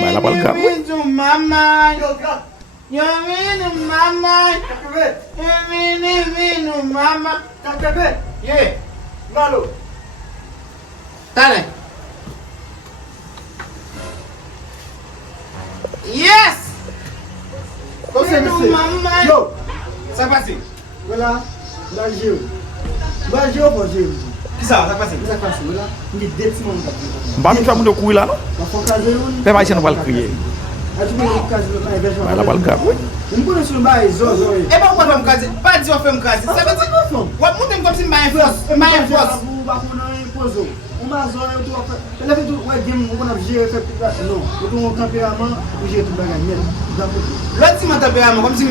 Vai lá pra cá. Menino, mamãe. Menino, mamãe. Menino, mamãe. Yeah. Malo. Dale. Yes. Você, Menino, você. mamãe. Yo. Ça passe. Voilà. Là, Gio. Là, Gio pour Gio. Qui ça? Ça passe. Ça passe, voilà. Il est détiment. Mbam tu amundo kuwi la no? Ma faut caser un. Pe vai sendo val crier. A tu peux caser le pain Vai lá pra cá. Não pode sur bail zo zo. Et pas quoi faire me caser. Pas dire faire me caser. Ça veut dire. Ouais, monter comme si ma force. Ma force. Ba ko na imposo. Uma zo eu tu fa. Ela fez o game on a géré fait non. Eu tu un tempérament, eu géré tout bagage net. L'autre si mon tempérament comme si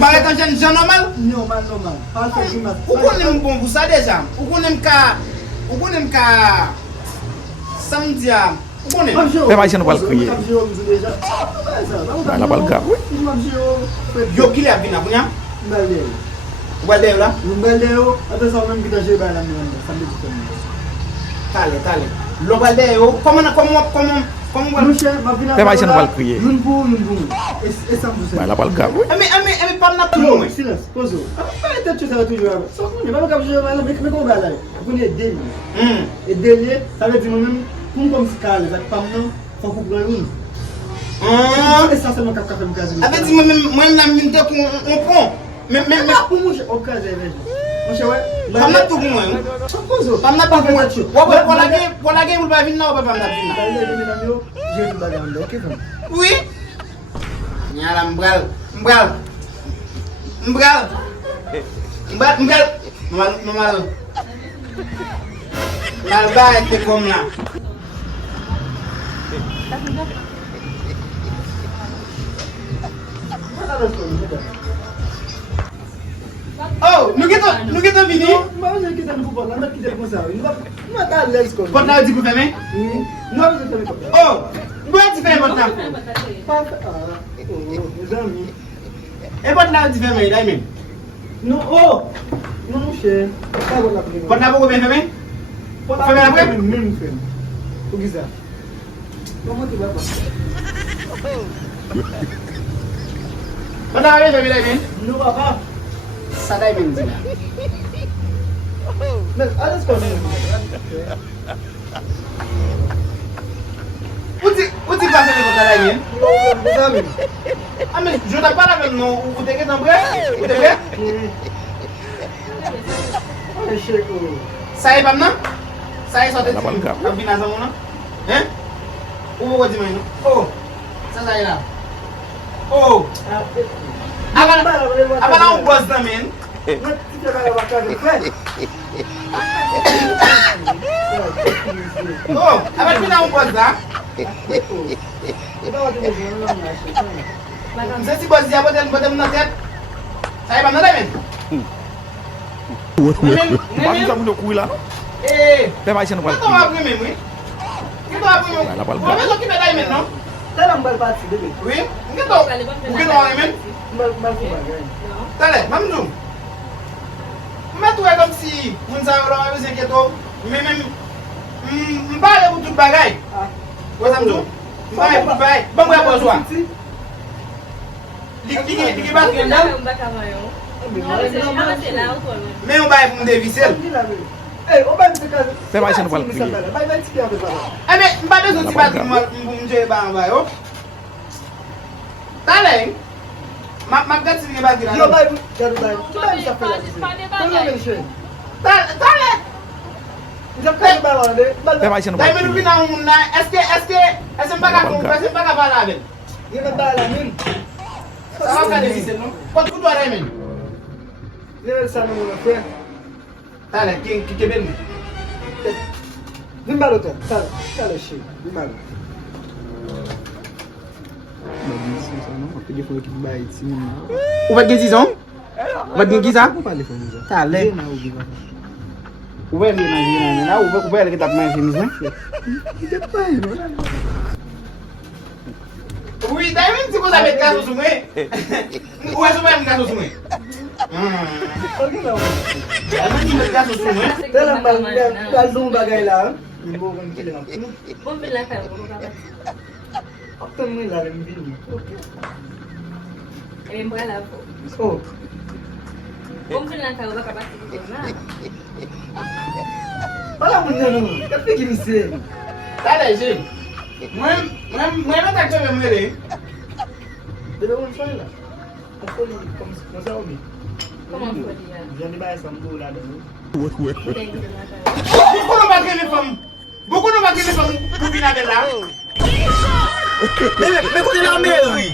paraît un jeune normal. Normal. Pas fait game. Ou qu'on aime bon pour ça déjà. Ou qu'on aime ka samedi. Ou qu'on aime. Pe vai sendo val crier. Vai lá pra cá. Yo qui l'a vina punya. Guarda là. Mbeleo, atenção mesmo que tá cheio baila mesmo, sabe disso. Tale. Lo guarda yo. Como Pe vai sendo val crier. Lumbu. Essa música. Vai lá pra cá. Ami pas na tout le monde. Silence, pose. Pas tête tu ça toujours. Só que não vai capturer baila, mais como vai lá? Vous êtes délire. Et délire, ça veut dire même comme se cale, ça pas non, faut couper une. Et ça c'est mon cap café me caser. Avec dit moi la mine on prend. Mais pour moi au cas avec. Mon cher ouais. pas na tout moi. Pose. Pas na pas moi. Ouais pour la game ou pas venir ou pas venir. J'ai une bagarre là, OK? Oui. Nyala mbral. Mal. Mal ba était comme là. Oh, nous getons fini. Mas eu que tá no futebol, não que tem começar. Não tá legal isso. Pode dar o tipo fermé? Não, eu também. Oh, boa tu fais maintenant. Os amis. Et pode dar o tipo fermé là même. Non, oh. Non, cher. Tá agora lá. Pode dar beaucoup bien fermé? Pode dar après même fait. O que ça? Comment tu vas pas? Pode dar bien fermé là même. Non, papa. Ça dai même là. Mais alles comme Où tu vas faire le travail même? Os amis. Ah mais je t'en parle avec nous. Où t'es que dans vrai? Où t'es fait? É checo. Ça est pas maintenant? Ça est sorti. Là, pas le cas. Combinaison non? Hein? Où vous dites maintenant? Oh. Ça est là. Oh. Abala on bosse là même. Oh, abala fina on bosse là. Você se bosse já botamos na tête. Ça est pas maintenant même. Mbam tu amundo kuwi la no? Eh. Pe vai sendo val Qu'est-ce qu'on crier. va après même oui? Qu'est-ce qu'on va après? Vai lá pra On cá. va s'occuper là maintenant. Tá mbal parti bébé. Oui. Qu'est-ce qu'on va même? Mbal bagay. Allez, Mamdou. Mets-toi comme si vous ne savez pas vous inquiétez. Mais même, je parle pour tout le bagaille. Vous savez tout? Je parle pour tout le bagaille. Bon, moi, je bois. Ligue pas qu'il y a mais on va pour me dévisser. Eh, on va te caser. Pe vai sendo val crier. Vai te faire ça. Ah, mais je ne vais pas te battre pour me dire pas en bas. Allez. Ma gâte c'est pas grave. Yo vai, quero dar. Tu vai me fazer. Olha meu cheiro. Allez. Já quero dar lá, né? Pe vai sendo Dai val me crier. lupina un est-ce pas parler avec. Eu não dá lá nem. Ça va pas dévisser non? Pas tout toi là même. Eu só não vou fazer. Allez, qui est bien. Vimbalo tá. Tá cheio. Vimbalo. Ou va gagner 10 ans? Ou va gagner ça? Tá, allez. Ou va gagner là, ou va aller taper mais chemise. Oui, d'ailleurs, si vous avez casse sous moi. Ou est-ce que vous avez casse sous moi? Casse sous moi. Dalam bal bagay lá. Não vou ganhar. Bom, bila ka, Tan mwen la lem vini. Ok. E mwen la pou. Oh. Kom fin lan ka ou baka bati pou na. Wala mwen nan. Kapi ki mi se. Tade, Jim. Mwen nan tak chove mwen re. Debe mwen fay la. Mwen foli kom sa ou mi. Koman foli ya? Jan di baye sam do la den. Mwen ten ki de la ka. Beaucoup nou bagay le fam. Beaucoup nou bagay le fam pou vina de la. Mais c'est la mairie.